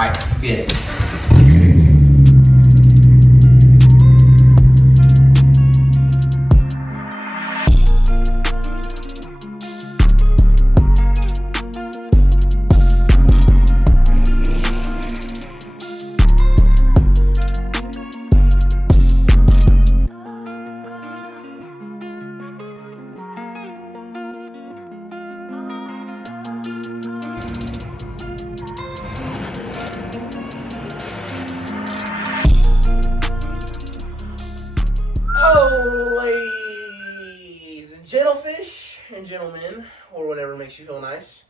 Alright, let's get it. Ladies and gentlefish and gentlemen, or whatever makes you feel nice.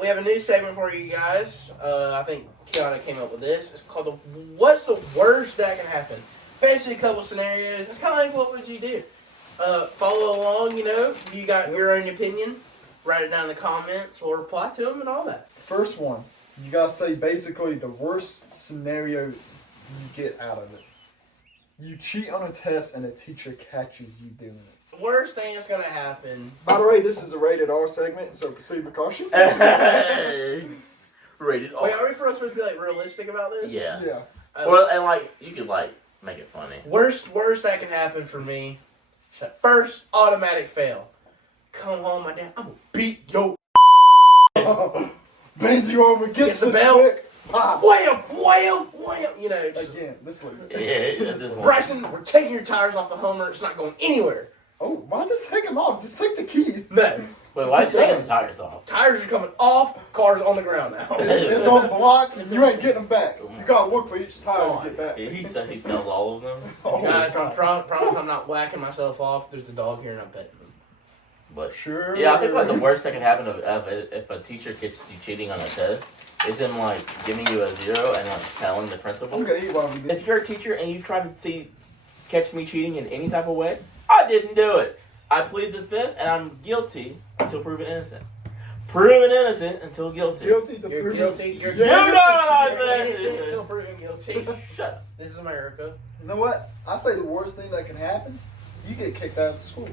We have a new segment for you guys. I think Kiana came up with this. It's called What's the Worst That Can Happen? Basically a couple scenarios. It's kind of like, what would you do? Follow along, you got your own opinion. Write it down in the comments. We'll reply to them and all that. First one, you gotta say basically the worst scenario you get out of it. You cheat on a test and a teacher catches you doing it. The worst thing that's going to happen. By the way, this is a rated R segment, so proceed with caution. Rated R. Wait, are we supposed to be realistic about this? Yeah. Yeah. Well, and you could make it funny. Worst that can happen for me. First automatic fail. Come home, my dad. I'm gonna beat yo. Bends you over, gets the belt. stick. Wham, wham, wham. Again, this one. Bryson, we're taking your tires off the Hummer. It's not going anywhere. Oh, why just take them off? Just take the key. No. Wait, why is he taking the tires off? Tires are coming off. Car's on the ground now. It's on blocks, and you ain't getting them back. You gotta work for each tire to get back. He sells all of them. Oh, guys, I promise I'm not whacking myself off. There's a dog here and I'm petting him. But sure. Yeah, I think the worst that could happen if a teacher catches you cheating on a test is him giving you a 0 and telling the principal. I'm gonna eat while we get. If you're a teacher and you've tried to catch me cheating in any type of way, I didn't do it. I plead the fifth and I'm guilty until proven innocent. Proven innocent until guilty. Guilty to You're proven guilty. You're You know what I innocent meant. until proven guilty. Shut up. This is America. You know what? I say the worst thing that can happen, you get kicked out of school.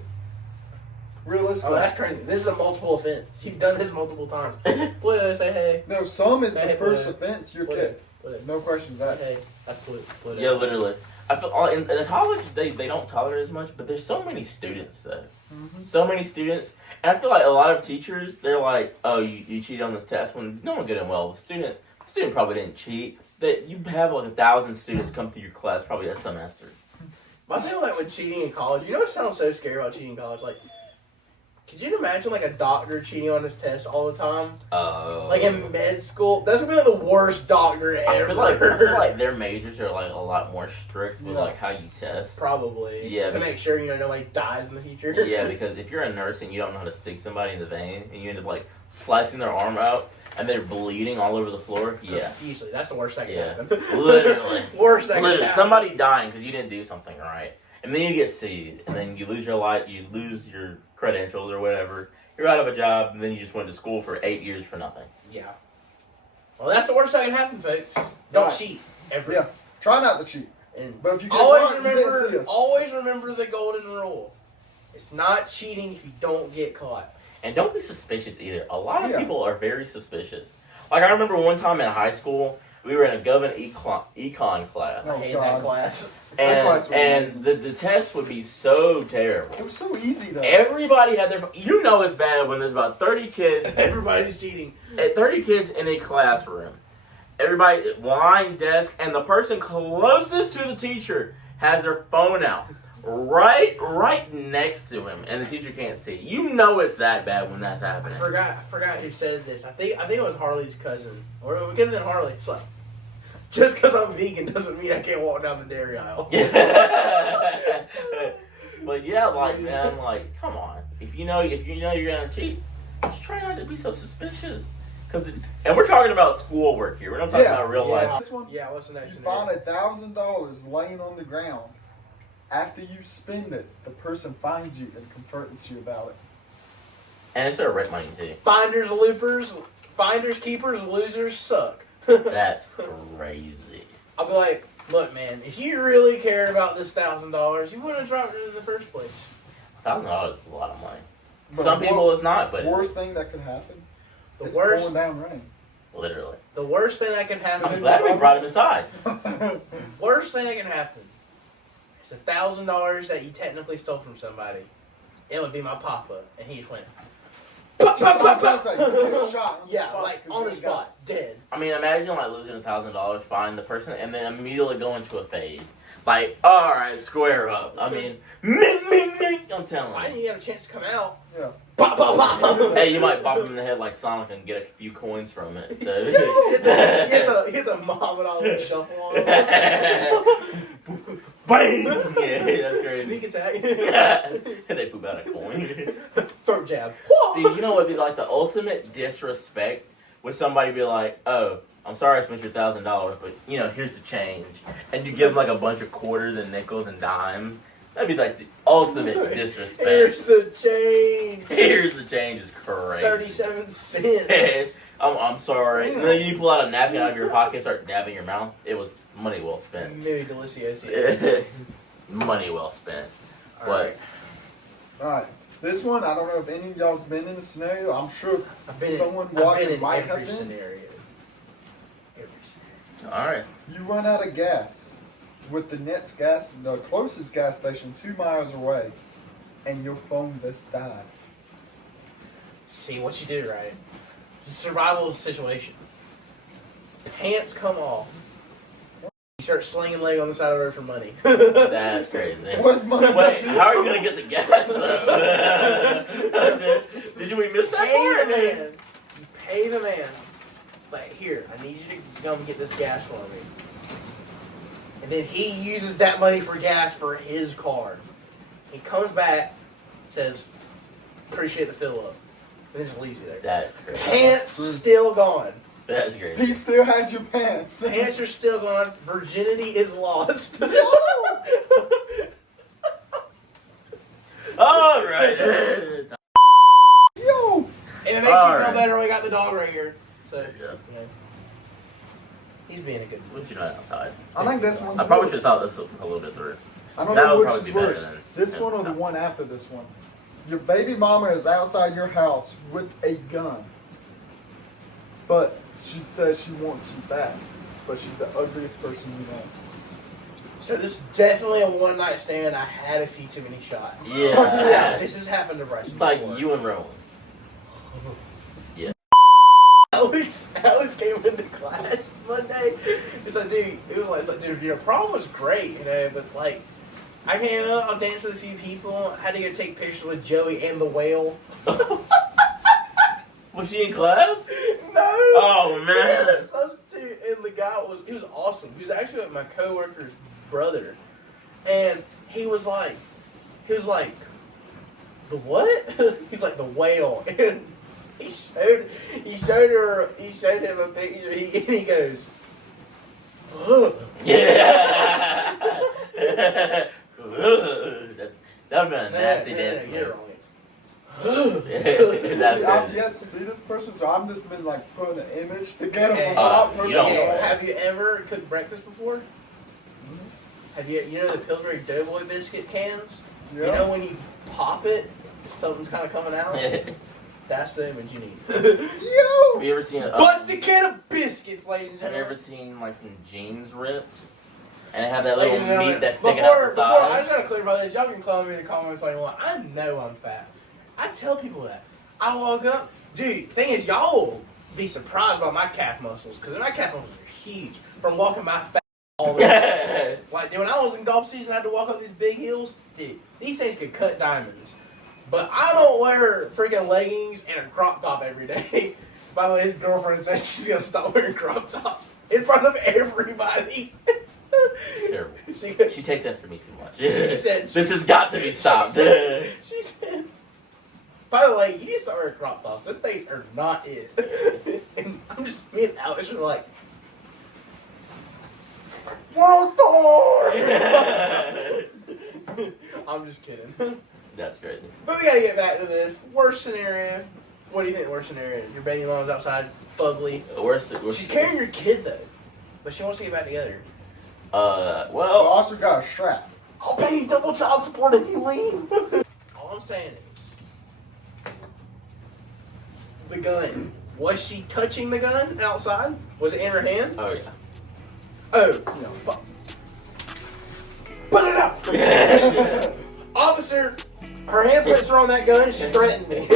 Realistically. Oh, that's crazy. This is a multiple offense. You've done this multiple times. What did I say? Hey. No, some is Hey, the first put it. offense, you're Put kicked. it. No questions asked. Hey, I put it. Yeah, literally. I feel in college they don't tolerate it as much, but there's so many students though. Mm-hmm. So many students, and I feel like a lot of teachers they're like, "Oh, you cheated on this test." When no one good and well, the student probably didn't cheat. That you have 1,000 students come through your class probably a semester. I feel like with cheating in college, what sounds so scary about cheating in college? Could you imagine a doctor cheating on his tests all the time? In med school? That's gonna be the worst doctor ever. I feel like their majors are a lot more strict with how you test. Probably. Yeah. To make sure nobody dies in the future. Yeah, because if you're a nurse and you don't know how to stick somebody in the vein and you end up slicing their arm out and they're bleeding all over the floor, yeah. Easily. That's the worst that can happen. Literally. Worst that can happen. Somebody dying because you didn't do something right. And then you get sued, and then you lose your life, you lose your credentials or whatever. You're out of a job, and then you just went to school for 8 years for nothing. Yeah. Well, that's the worst that can happen, folks. Don't cheat ever. Yeah. Try not to cheat. And but if you get always caught, you didn't see us. always remember the golden rule. It's not cheating if you don't get caught. And don't be suspicious either. A lot of people are very suspicious. I remember one time in high school, we were in a Gov and Econ class. I hate that class. And the test would be so terrible. It was so easy, though. Everybody had their... it's bad when there's about 30 kids... Everybody's cheating. 30 kids in a classroom. Everybody, line, desk, and the person closest to the teacher has their phone out. Right next to him, and the teacher can't see. It's that bad when that's happening. I forgot who said this. I think it was Harley's cousin. Or it could have been Harley. It's just because I'm vegan doesn't mean I can't walk down the dairy aisle. But yeah, man, come on. If you know you're gonna cheat, just try not to be so suspicious. And we're talking about schoolwork here. We're not talking about real life. This one, what's the next you one? find $1,000 laying on the ground. After you spend it, the person finds you and confronts you about it. And it's their rent money too. Finders, loopers, finders, keepers, losers suck. That's crazy. I'll be like, look, man, if you really cared about this $1,000, you wouldn't have dropped it in the first place. $1,000 is a lot of money. But Some people it's not, but worst thing that could happen. The It's worst. pouring down rain. Literally. The worst thing that can I'm happen. glad we brought him inside. Worst thing that can happen is $1,000 that you technically stole from somebody. It would be my papa, and he just went. Pop, pop, pop, pop. Yeah, like on the spot, dead. I mean, imagine like losing $1,000, find the person, and then immediately go into a fade. Like, all right, square up. I mean, I'm telling Fine, you. you have a chance to come out. Yeah. Pop, pop, pop. Hey, you might bop him in the head like Sonic and get a few coins from it. So. You get the Muhammad Ali shuffle on him. Bang! Yeah, that's crazy. Sneak attack. And they poop out a coin. Throat jab. Dude, you know what would be like the ultimate disrespect? Would somebody be like, oh, I'm sorry I spent your $1,000, but, you know, here's the change. And you give them like a bunch of quarters and nickels and dimes. That'd be like the ultimate disrespect. Here's the change. Here's the change is crazy. 37 cents. I'm sorry. And then you pull out a napkin out of your pocket and start dabbing your mouth. It was money well spent. Muy delicioso. Money well spent. Alright. Alright. This one, I don't know if any of y'all's been in a scenario. I'm sure someone I've been watching in might have every been. scenario. Alright. You run out of gas with the closest gas station 2 miles away, and your phone just died. See what you do, right? It's a survival situation. Pants come off. You start slinging leg on the side of the road for money. That's crazy. What's money? Wait, how are you gonna get the gas though? Did we miss that Pay part? the man. You pay the man. It's like, here, I need you to come get this gas for me. And then he uses that money for gas for his car. He comes back, says, appreciate the fill up. And then just leaves you there. That's crazy. Pants still gone. That's He crazy. still has your pants. Pants are still gone. Virginity is lost. All right. Yo! And it makes you Alright. feel better. We got the dog right here. So, Yeah. you know, he's being a good At least you're not outside. I think this one's I probably should worse. have thought this a little bit through. I don't That know would which probably is be better worse. than- This than one or the outside. one after this one. Your baby mama is outside your house with a gun. But she says she wants you back. But she's the ugliest person you know. So this is definitely a one night stand. I had a few too many shots. Yeah. This has happened to Bryce. It's like before. you and Rowan. Alex came into class Monday. It's like, dude, dude, your prom was great, you know, but like, I came up, I danced with a few people, I had to go take pictures with Joey and the whale. Was she in class? No. Oh, man. He was a substitute, and the guy was awesome. He was actually my coworker's brother, and he was like, the what? He's like the whale, and he showed him a picture, and he goes, ugh. Yeah. That would have been a nasty dance you're move. wrong. It's That's I've crazy. yet to see this person, so I'm just been like putting an image together. Okay. From what I've heard You don't before. know. Have you ever cooked breakfast before? Have you know the Pillsbury Doughboy biscuit cans? Yeah. You know when you pop it, something's kind of coming out? That's the image you need. Yo! Have you ever seen Busted can of biscuits, ladies and Have you ever gentlemen. seen like some jeans ripped and it had that little Ladies and gentlemen, meat that's sticking out the before, I side? just gotta clarify this. Y'all can call me in the comments all you want. I know I'm fat. I tell people that. I walk up, dude. Thing is, y'all will be surprised by my calf muscles because my calf muscles are huge from walking my fat all the way. Like, dude, when I was in golf season, I had to walk up these big hills. Dude, these things could cut diamonds. But I don't wear freaking leggings and a crop top every day. By the way, his girlfriend says she's gonna stop wearing crop tops in front of everybody. Terrible. She She takes after me too much. said- This has got to be stopped. She said, by the way, you need to start wearing crop tops. Them things are not it. And I'm just, me and Alex are like, World Star! I'm just kidding. That's crazy. But we gotta get back to this. Worst scenario. What do you think the worst scenario is? Your baby mom's outside, fugly. Worst. She's carrying your kid though. But she wants to get back together. I Well, also got a strap. I'll pay you double child support if you leave. All I'm saying is, the gun. Was she touching the gun outside? Was it in her hand? Oh yeah. Oh, no. Put it up! Officer, her handprints are on that gun. She threatened me.